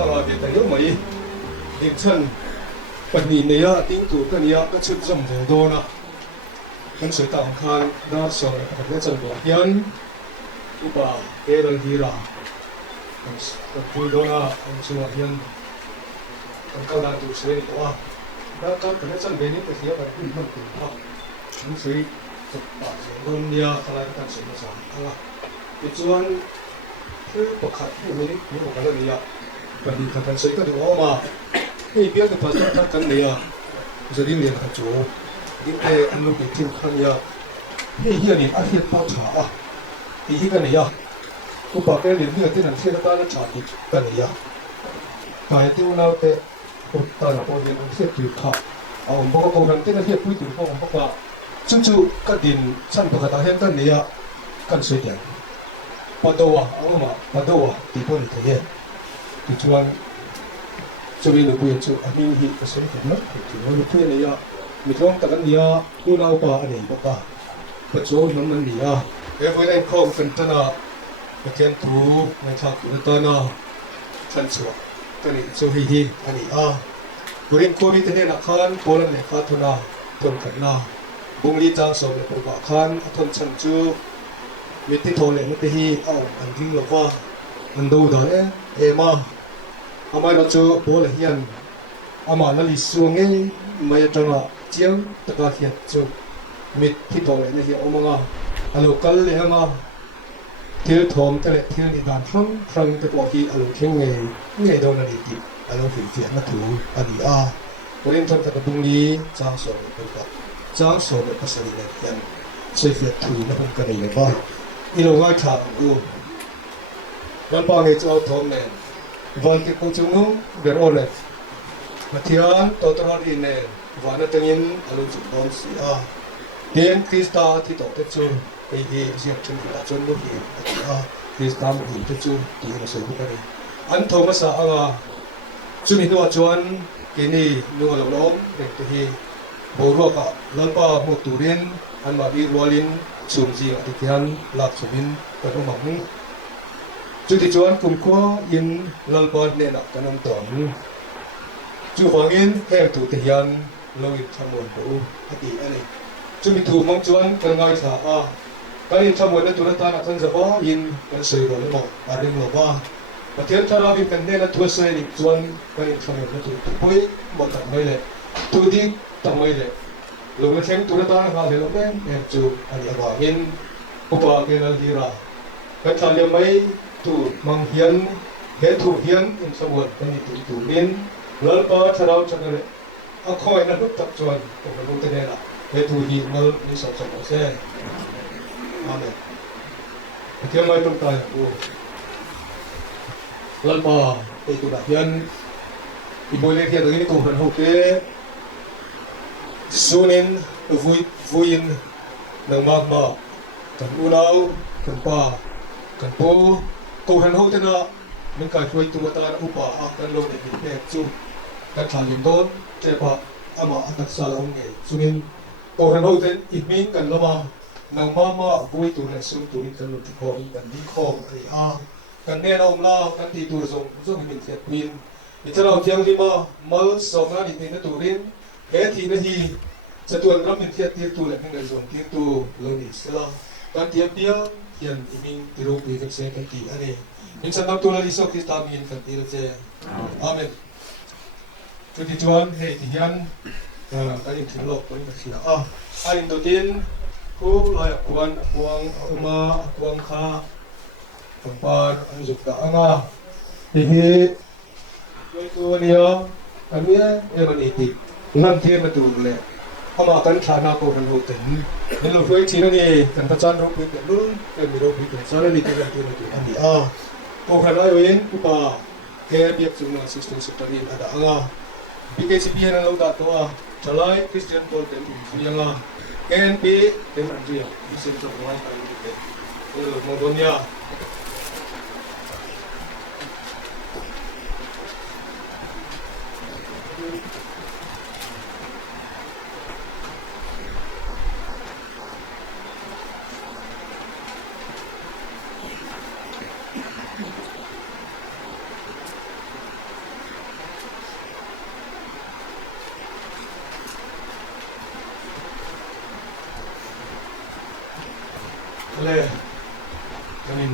tanga be ta yo mai in chan pani ne ya ting tu ka nia ka chut jom de do na kan soi ta khan na so ka le chan bo hian upa ke ral hi ra kan pu do na an chu hian kan ka da tu se ni wa da ka le chan be ni ka hian ka pu man tu ha kan soi ta ba do nia ka la kan soi na sa ala ti chuan 그 bakhat ni ni ko kala niya padi kan sei ka do ma ni bia ka pastor ta kan niya jadi ni ka chu ni te an lu ki tin khan ya ni hi ni a hiat pa tha a hi ka niya ku pa ke ni ni tin an se ta na cha ti ka niya ka ti u na te ku ta na ko ni an se ti kha a um bo ko kan te na hiat pu ti ko um ba chu chu ka din chan bakhat a hen ka niya kan sei ti Padoa, ama padoa di pun itu ya. Tujuan curi lebih itu ani hi kesini kan? Tujuan itu ni ya. Mitong takkan dia pulau pa ani bapa. Pecah nama dia. Boleh kau kentana bagian tu macam kentana transfer. Kani curi hi ani Kuring kau ni tadi nak kan polan ni katuna pun kena. Bungli jang so le perbakan atau cancu. Miti thole miti hi an ding lo wa an do da ma amai ro chu bol hian ama la li su nge mai tanga chiang taka hiat chu miti thole ne hi omanga alo kal le nga thil thom te le thil ni dan thang te po hi alo thing nge do na ni ti alo fi fi na thu ani Kuring thon ta bung ni chang so le ka chang so le pasari le hian sei fi thu na hon ka ni le ba ilo ngai thang ban pa nge chau thom ne van ke ko chung no ber ole mathian to to ri ne wana tengin alu chu bom si den krista thi to te chu ei sia chun la chun no hi krista mo hi te chu ti na so bu ka ni an thoma sa anga chu ni no chuan ke ni no lo lom ne te hi bo ro ka lan pa mo turin an ma bi rolin chung ji ati kian lak chumin kan umang chu ti chuan kum kho in lalpon ne nak kanam ton chu hwangin hem tu te hian loin thamon bo ati ani chu mi tu mong chuan kan ngai tha kan in thamon na tu na ta na than zawa in kan sei ro mo aring lo ba pathian thara bi kan ne na thu sai ni chuan kan in thamon na tu poi mo ta mai le tu di ta mai le lo ma theng tu na ta na le lo ben em chu ani awa in upa ke na dira kan tha le mai tu mang hian he thu hian in sawon kan ni tu min lal pa tharau changale a khoi na hut tak chuan ko lo te ne la he thu hi ngal ni sa sa se amen pathian mai tum ta lal pa e tu da hian i bole hian ni ko han ho ke sunin vuin nang magma kan unaw kan pa kan po ko han ho te na min ka thui tu ta na upa kan lo ne ni chu kan thalim don te pa ama atak sa lo nge sunin ko han ho te it min kan lama nang mama vui tu na sum tu ni kan lo ti khom kan di khom ai kan ne na la kan ti tu zong min se queen ni ta lo tiang li ma mal so na ni na tu rin he thi na hi sa tuan ram min thiat tir tu le ngai zong tir tu lo ni sela kan tiam pia hian iming tiro pi kan se kan ti ani in san tu la iso krista min kan ti che amen tu ti chuan he ti hian kan in thilo ko in thila in do tin ku lai kuan kuang ma kuang kha pampan an juk ta anga ti hi yoi tu nia kan ye mani ti nan the ma tu le ama kan thana ko kan ho ten ni lo foi thi ni kan ta chan ro pi kan lu kan mi ro pi kan sa ni te kan ti ani ko kan ai wen ku pa ke biak chung na system secretary ada anga BKCP han lo da to chalai Christian Paul ten ni anga KNP ten andria isen to wai ka ni te lo mo donya le kanin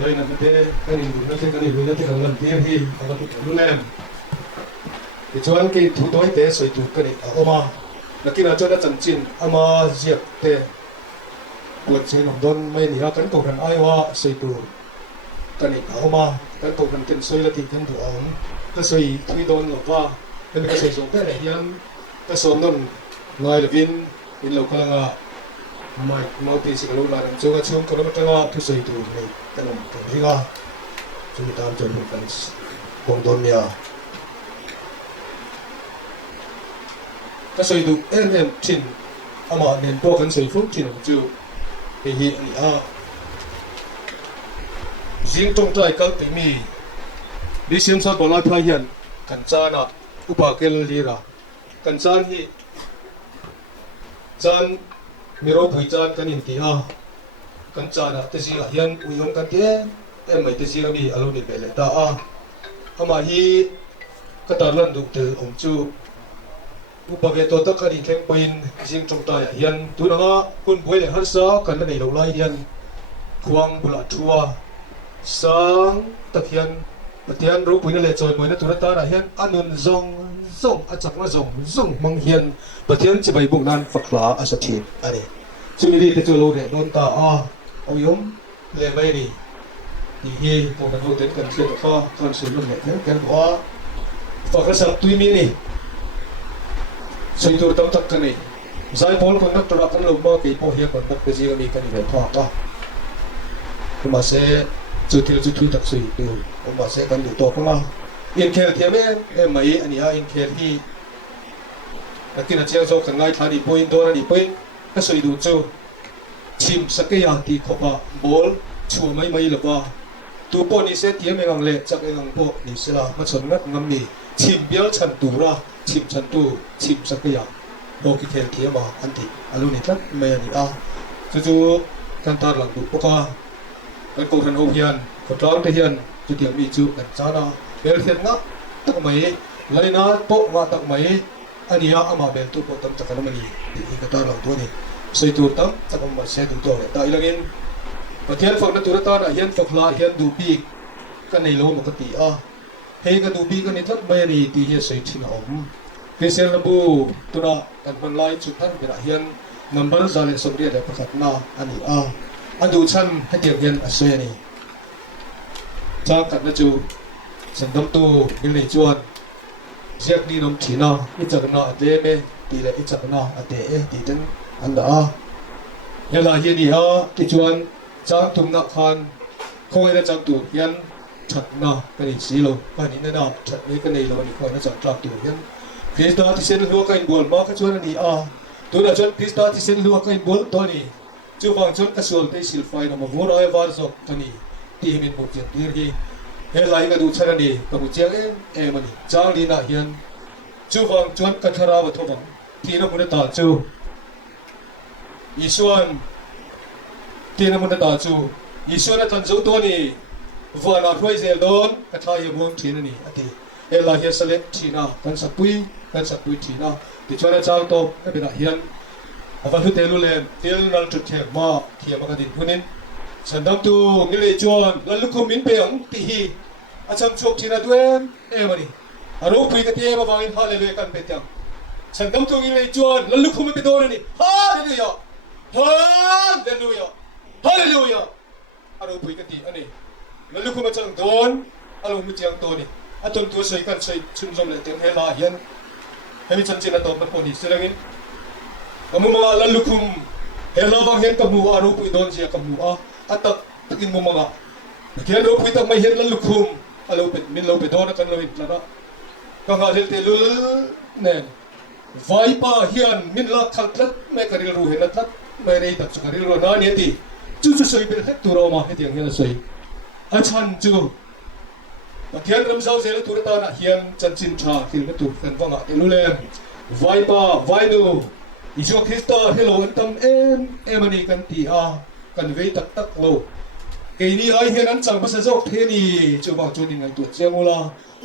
loi na te kanin na te kanin na te kan lan te hi anga tu lu lem ti chuan ki thu toi te soi tu kani a oma nakina chona chanchin ama ziak te buat che nom don mai ni ha kan ko ran ai wa soi tu kani a oma kan ko ran ken soi la ti kan tu ang ka soi thui don lo wa kan ka soi so te le hian ka som non ngai le vin in lo kala mai mau ti si kalau larang juga cium kalau macam tu saya itu ni tanam ringa cuma tam jam bukan bongdonnya cái sợi itu em tin ama nên bộ cái sợi phúc tin chứ cái gì à riêng trong trái cái tí mi đi xem sao bọn nó thay hiện cảnh sa na upa cái gì ra cảnh sa hi chan miro bhui chan kan in ti ha kan chana te si la hian uyong kan te em mai te si mi alo ni bele ta a ama hi ka ta lan du te om chu upa ve to ta ka ri thleng pain jing trong ta ya hian tu na nga kun boi le har sa kan nei lo lai hian khuang bula thua sang tak hian patian ro puina le choi moina tu na ta ra hian anun zong achak na zong mang hian pathian chi bai bung nan fakla asa thi ani chumi te chu lo re don ta a oyom le bai ni ni hi ko kan ho ten kan thia ta kha kan sul lo le kan wa fakla sa tui mi ni sei tur tam tak kan ni zai pol kon nak tra kan lo ma ke po hi kon nak pe ji mi kan ni tha ta kuma se chu thil chu thui tak sui tu kuma se kan du to kuma in khel thiam em mai ani a in khel hi lakina chiang zo kan ngai thani point do ani point ka soi du chu chim sakaya ti khopa bol chu mai lova tu po ni se thiam engang le chak engang po ni sela ma chon ngat ngam ni chim bial chan tu ra chim chan tu chim sakaya ho ki khel thiam ma anti alu ni tlat mai ani a chu kan tar lang du poka kan ko than ho hian ko tlang te hian chu tiang mi chu kan chana bel thian nga tak mai laina po nga tak mai ania ama bel tu po tam takana mani di ka tar lang tu ni sei tu tam takam ma se tu to le ta ilangin pathian fak na turata na hian fakla hian du pi kan nei lo ma ka ti a hei ka du pi kan ni thak mai ni ti hi sei thina om ke sel labu tura kan ban lai chu than bira hian number zalen somri le pakhat na ani a adu chan hatiak hian asoi ani cha kan na chu sandam tu bil nei chuan ziak ni nom thina ichak na ate me ti le ichak na ate e ti ten anda a yala hi ni ha ti chuan chang tum na khan khoi na chang tu hian that na ka ni si lo ka ni na that ni ka nei lo ni khoi na chang trak tu hian krista ti sen lu ka in bol ma ka chuan ani a tu na chuan krista ti sen lu ka in bol to ni chu wang chuan ka sol te sil fai na ma vor ai var zo ka ni ti min mu chen ti ri he lai ka du chana ni ka mu chiang em ani chang ni na hian chu wang chuan ka thara wa tho wang ti na mu na ta chu isuan ti na mu na ta chu isuan na tan zo to ni va na roi zel don ka tha ye bom thi na ni ati he lai he select thi na kan sapui thi na ti chuan chang to ka bi na hian avan hu te lu le til nal tu the ma thi ma ka din hunin sandam tu ngile chuan lalu ko min pe ang ti hi acham chok thina duem emani aro pui ka te ma wangin hallelujah kan betyang sandam tu ngile chuan lalu ko min pe do ni hallelujah hallelujah aro pui ka ti ani lalu ko ma chang don alo mi chiang to ni aton tu sei kan sei chun zom le ten hela hian hemi chan chin atom pa ni selangin amu ma lalu kum hela wang hen ka mu aro pui don sia ka mu a atak takin mo mga kian ro puitang may hen lalukhum alopet min lo pedon kan lo itlana ka ngalil te lul nen vai pa hian min la khaltlat me karil ru hen atlat me rei tak karil ro na ni ti chu soi ber het tu ro ma het yang hen soi achan chu kian ram zau zel tu ta na hian chan chin tha thil me tu kan wanga te lule vai pa vai nu isu krista hello antam em ani kan ti a kan vei tak lo ke ni ai hian an chang basa jok the ni chu ba chu ni ngai tu chengula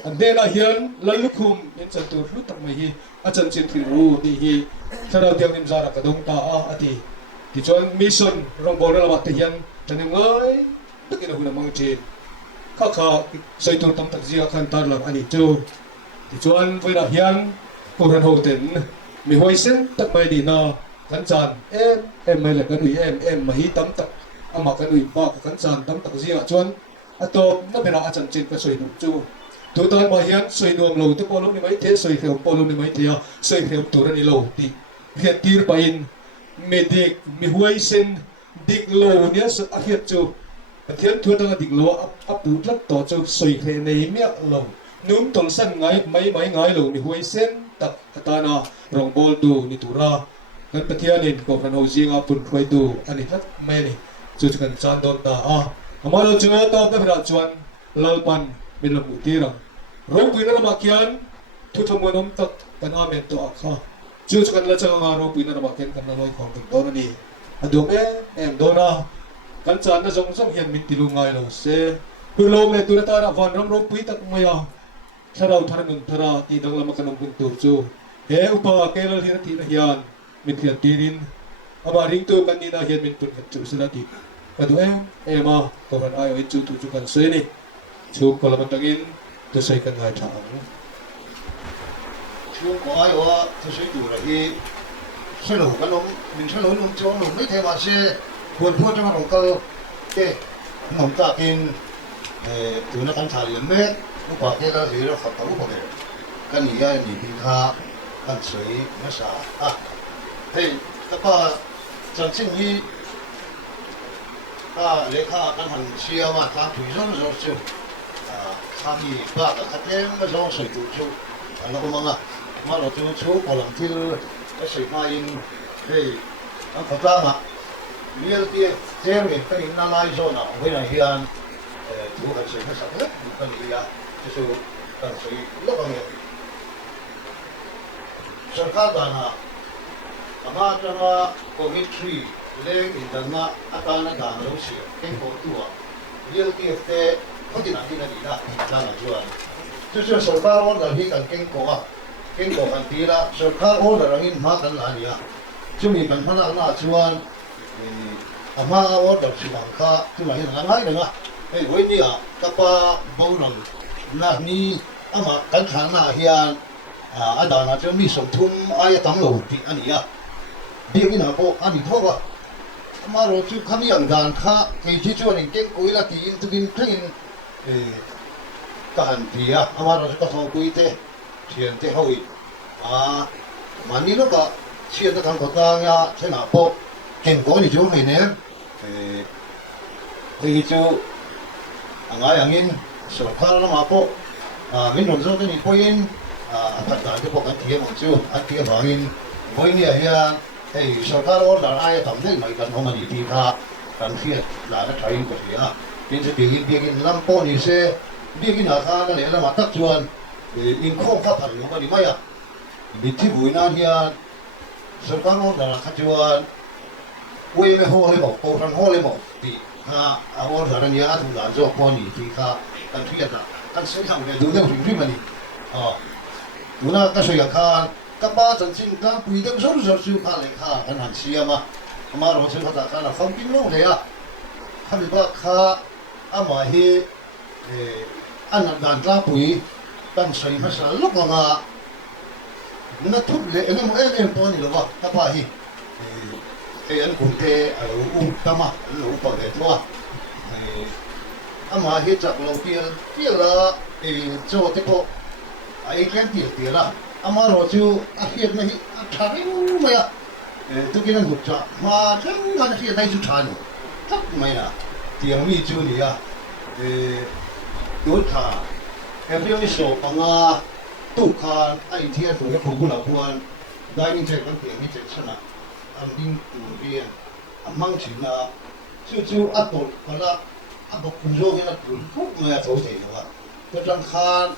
an de la hian lalukhum in chan tu lu tak mai hi a chan chin thil ru ti hi thara tiang nim zara ka dong ta a ati thì cho mission rong bol là mặt thể hiện cho nên ngay tất cả là mang trên khác khác xây tổ tâm tác gì khăn ta làm anh chú thì cho anh với là hiện côran hồ tỉnh mình hồi sinh tất mai đi na khán giả em mới là cái người em mà hí tấm tập mà cái người ba cái khán giả tấm tập gì cho anh to nó bên là chân trên cái xây nông chú tụi tôi mà hiện xây nông lâu tới bao lâu mấy thế xây khéo bao lâu mấy thế xây khéo tụi anh lâu thì hiện tiệt bain medik mi huai sen dik lo nia so a hiat chu thian thu tang dik lo ap tu tlat to chu soi khe nei miak lo num tol san ngai mai ngai lo mi huai sen tak katana rong bol tu ni tura kan pathian in ko kan ho jinga pun khoi tu ani hat mai ni chu kan chan don ta amalo chu ta ta bra chuan lalpan min lo ti ra rong pui na ma kian thu thamon om tak kan amen to akha chú cho con là chẳng ngờ rồi bây giờ mà kiến con là nói khoảng từng đó đi đúng em đó na con chán nó giống hiện mình tiêu ngay rồi sẽ cứ lâu này tôi đã ta đã van rong rong quý tắc mày sau đó thằng mình thara thì đang làm cái nông công tur chú he upa cái là thì nó hiện mình hiện tiền ama ring tu kan ni na hiện mình tuân hiện chú sẽ là thì và đúng em có phần ai ở chú chú con sẽ này chú có làm bằng in tôi sẽ cần ngày tháng chung có ai ở tôi sẽ đủ là cái xe lổ cái lông mình xe lổ lông cho lông mấy thế mà xe buồn thua trong lòng cơ cái nông ta kinh từ nó tăng thải liền mét lúc qua cái đó thì nó phát tấu vào đấy cái này cái này bình ha cái suy nó sao hey các bạn chân chính như lấy cái hàng xe mà cái thủy sản nó rồi cái gì ba cái tem nó rồi sợi tụ chú nó có mang mà nó chú có làm thi cái sợi mai in hey anh có ra mà bây giờ thì xem cái này nó lại rồi nào bây giờ hiện chú cái sợi nó sạch hết cái này à chú cái sợi nó bằng này सरकार दाना हमारा ना कोविड-3 ले इंदना अकाना दाना रुसी कें कोतुआ ये के खुद ना दिना दाना जुआ जो सरकार और दाही kan कें को kan tira सरकार और रंगin ma kan lania chumi kan phana na chuan ama और दर सिबांखा chuma hin ngai nga ei hoini a kapa bauram na ni ama kan thana hian adana cho mi som thum ai tang lo ti ania biang ina ko ani thowa amaro chu khami ang dan kha ke chi chu ni ken koila ti in tu bin thin ka han pia amaro ka tho kui te thian te hoi mani no ka chian ta kan ko ta nga chena po ken ko ni chu hai ne te chu angai angin so khara na ma po min ron zo ni poin phát triển cái bộ cái thiệp một chú, anh kia bảo in với nghĩa là thì sau đó là ai tầm đấy mấy cái không mà đi ra cần thiết là nó thấy cái gì à, nên sẽ biểu hiện năm po như thế, biểu hiện là cái này là mặt tắc chuan, in không phát triển cái gì mấy à, bị thi buổi nào thì sau đó là cái chuan, quay về hồ lên một, cầu thang hồ lên một, thì ở đó là nhà thủ là do po như thì cần thiết là cần sử dụng để đúng theo trình tự mà đi, Una ka soya khan kapa chanchin ka pui dang so so su kha le kha kan han siama ama ro se khata kana phong pin lo le ya khali ba kha ama hi an dan tla pui kan soi ma sa lo nga na thup le en mo en to ni lo ba kapa hi an kun te a lo tama lo pa le to ama hi chak lo piel la cho te ko ai khen tiền là amaro chu hiệp này thằng mày à tôi kia ngục chợ mà chẳng là hiệp này chú thằng chắc mày à tiền mi chu này à đối thà em biết cái số bằng tụ kha ai thiệt rồi cái phục vụ là quan đại những cái tiền mi chết sana anh đi tụ biên mang chỉ là chú ắt tổ còn là ắt tổ cũng rồi cái là tụ phúc mày tổ thể rồi tôi đang khan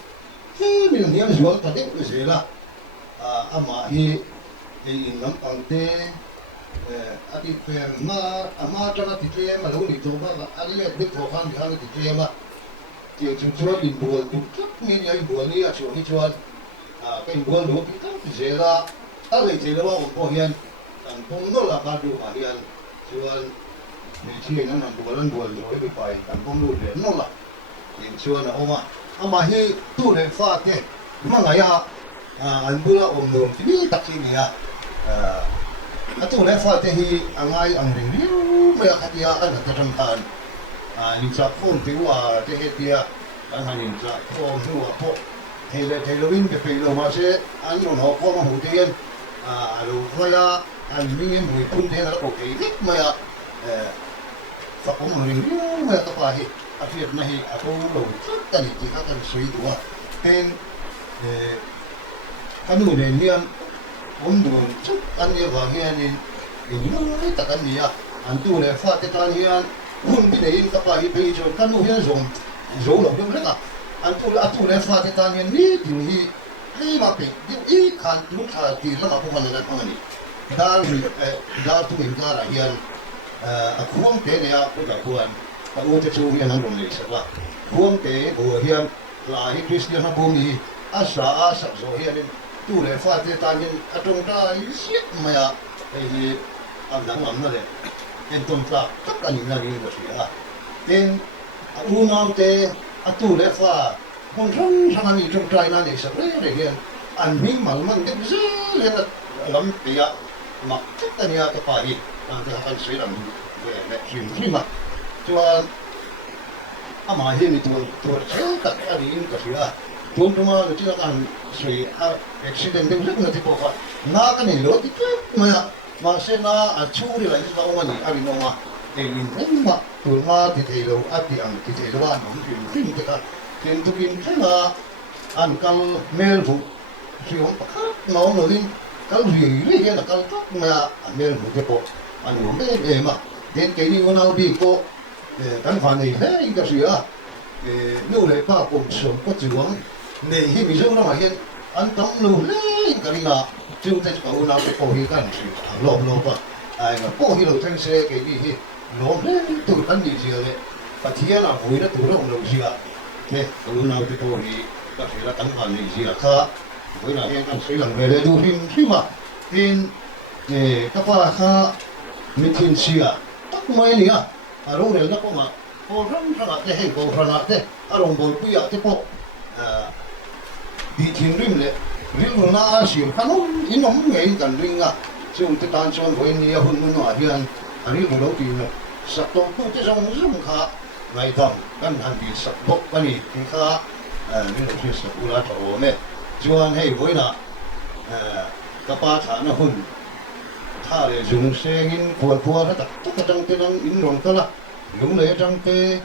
mình hiểu rồi thật đấy cái gì là ama hi nam ante ati fer ama chana title ma lo ni to ba alle dik tho khan khan title ma ti chung chua in bol tu chuk mi ni ai bol ni a chu hi chuan cái bol lo ki tam zera a le zera wa ko hian an pong no la ba du ma hian chuanที่นั่นบัวลันบัวลอยไปกันก้มดูเรียนนั่นละยังชวนเอามาให้ตู้ในฟ้าเต้มั่งไงอันบุระองค์นุ่มที่นี่ตักที่นี่ตู้ในฟ้าเต้ที่อังไงอังเรียวไม่อยากที่อันนั้นจะทำทานยิงจับพุ่งที่ว่าเต้เตี้ยอันนั้นยิงจับพุ่งที่ว่าพวกเฮโลวีนจะไปลงมาเสียอันนู้นเขาพวกมาหูเตียนลูกพยาอันนี้มือพุ่งเท่านั้นโอเคไม่อยากฝักผมเรียนไม่ต้องไปอาทิตย์นี้aku lalu kan itu kan suai dua dan kan udah ni kan umur cuk kan dia bahagian ini tak kan dia antu le fat kan dia pun bila ini apa ini pergi kan udah zong lalu mereka antu le fat kan dia ni ini mapi ini kan luka di dalam apa mana kan ni dar tu ingkar dia aku pun dia aku tak kuat aku terus yang nanggung ni sebab buang teh buang lahir Kristian bumi asa zohian tu le fatih tangin atong ta isiat maya ini amdang amnale entum ta takkan ini lagi bersih dan aku nanti atu le fa konsen sangat ni trong trai nani sebenarnya dia anjing malam kan besar yang dalam dia mak takkan ya kepahi nanti akan sedang terima Tuan, ama ini tuan tak ada ini kasih tuan cuma itu kan sui accident itu nanti pokok nak ni lo itu masih na acuri lagi tahu mana hari nama ini nama tuan mah di lo ati ang di lo an mungkin kita tentukin sana ankal melbu siapa mau nolin kalau dia dia nak kalau na melbu depo anu mah dan kini orang biko kan phản này thế cái gì nếu lấy ba cùng sống có chữ vắng này khi mình sống nó mà hiện anh tắm luôn đấy cái này là chúng ta có nào cái cổ hi cái gì lộn à ai mà cổ hi lộn thanh xe cái gì lộn đấy tụi anh gì vậy và thiên là vui đó tụi nó không được gì à thế có nào cái cổ hi cái gì là tắm phản này gì à khác với là hiện đang xây dựng về đây du phim khi mà tin các bạn khác mình tin gì à tắc mấy nè arong rel na ko ma orang sangat deh ko sangat deh arong boy puya te po di tin rim le rim na asim kanon inom ngei kan ringa chung te tan chon voi ni hun mun wa hian ari mo lo ti no sak to pu te jong jong kha ngai tam kan han di sak bok ani ti kha ni lo chi sak ula to me chuan hei voi na ka pa tha na hun tha le jung sengin puan ra tak tang te nang in rong kala lung le tang te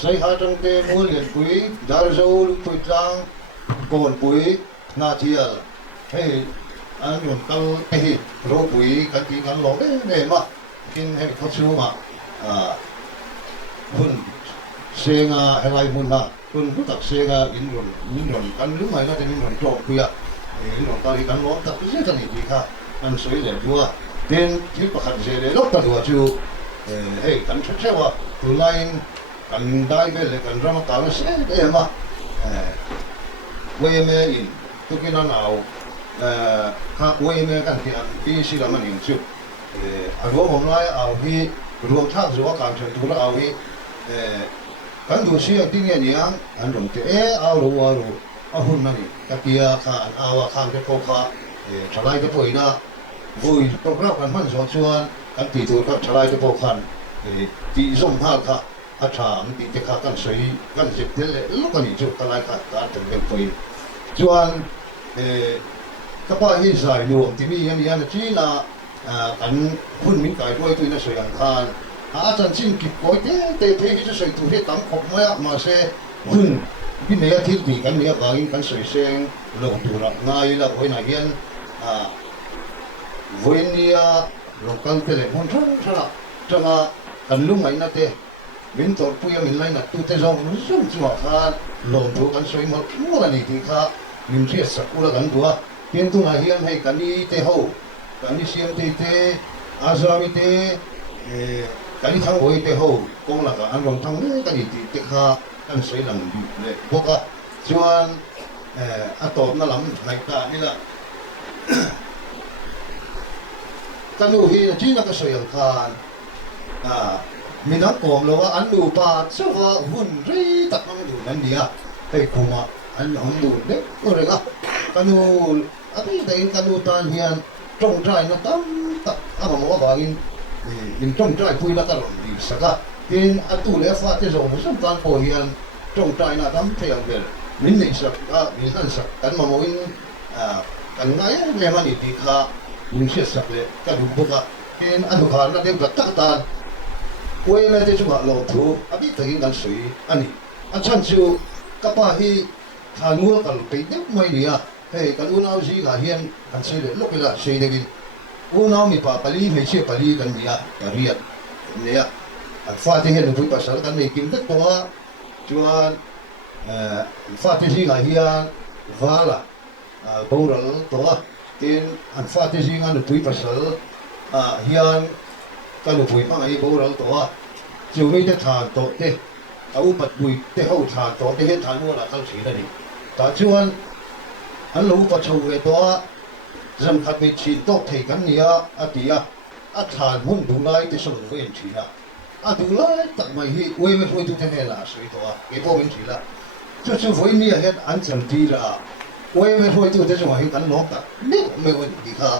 sai ha tang te mo lian pui dar zo lu pui tang kon pui na chia hey an yon kal hey ro pui kan ti kan lo ne ma kin he ko chu ma hun senga helai mun na hun ku tak senga in ron kan lu mai na te in ron to pui ya in ron ta kan lo tak se kan ni ti kha an soi le dua den ti pa khan je le lo ta dua chu hey kan che wa tu lain kan dai be le kan rama ta se e ma we me in tu ki na nau ha we me kan ti an pi si la man in chu a ro hom lai au hi ruang thak zo kan chen tu la au hi kan du si ti nge niang an rong te au ro wa ro a hun na ni ka pia khan awa khan te ko kha chalai te poi na vui to ra kan man zo chuan kan ti tu ka chalai te po khan ti zom ha kha a thang ti te kha kan sei kan jep te le lo kan ni chu kalai kha ka te ben poi chuan ka pa hi sai luom ti mi yan chi na kan hun min kai poi tu na sei an khan a chan chin ki poi te hi chu sei tu he tam khop ma se hun cái này thì cái này cái sợi sen lồng tu ra ngay là với này hiện với nia lồng căng thế này muốn rất là chẳng cần lúc này nè thế mình tổ bây giờ mình lại là tu thế rồi nó rất chua khan lồng tu cái sợi mà mua là này thì kha mình chỉ sắp qua cái đó hiện tu này hiện hay cái này thế hậu cái này xem thế azami thế cái này thằng bồi thế hậu cũng là cái anh lồng thằng đấy cái này thì thế kha kan soi lang le boka chuan atop na lam ngai ta ni la kanu hi chi na ka soi ang khan มีนักกองเราว่าอันดูปาเชื่อว่าหุ่นรีตัดมันดูนั่นดีอ่ะไอ้คงอ่ะอันดูเด็กอะไรก็กันดูอะไรแต่กันดูตอนเฮียนตรงใจนะตั้มตัดอะไรมาว่าบางอินตรงใจคุยแล้วก็หลงดีสักอ่ะที่อันตู้เลี้ยฟ้าที่ส่งสมการพอเฮียนตรงใจนะตั้มเทียงเบลมินนี่สักอ่ะมินนั่นสักกันมาโมอินกันไงเนี่ยมันอีกทีค่ะมินเชื่อสักเลยกันดูบุกอ่ะที่อันดูขาดนั่นเด็กกับตักตาเว้ยไม่ได้ช่วยเราถูกอันนี้ถึงกันสวยอันนี้อันฉันชูกับป้าที่ทานวัวกันไปเด็กไม่ดีอ่ะเฮ้ยกันอุณเอาสิกันเฮียนกันเสียเลยลูกเวลาเสียเลยอุณเอามีป้าปลีไม่เชื่อปลีกันดีอ่ะกันเรียนเนี่ยอันฟ้าที่เห็นผู้ภาษากันไม่กินแต่ตัวจวนฟ้าที่สิกันเฮียนฟ้าละบูรลตัวที่อันฟ้าที่สิกันผู้ภาษาเฮียนกันผู้ฟังไอ้บูรลตัวจะไม่ได้ทานตัวเด้เอาปัดบุยเด้เขาทานตัวเด้เห็นทานวัวละเขาเสียเลยแต่ชวนอันรู้ปัจจุบันตัวสำคัญมีชีตกเทกันเนี่ยอาทิตย์อาทานมุ่งดูไล่ที่สมบูรณ์ชีละอาดูไล่ตัดไม่ฮีเว้ยไม่ค่อยดูเท่าไหร่ละสวยตัวเก็บเอาเป็นชีละจะช่วยเนี่ยเห็นอันสันติละเว้ยไม่ค่อยดูเท่าไหร่กันล็อกอ่ะนี่ไม่ค่อยดีค่ะ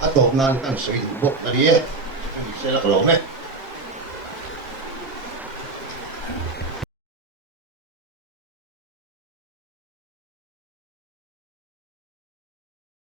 อาตกนานกันสวยบุกอะไรเงี้ยมีเสียหลักหลงไหม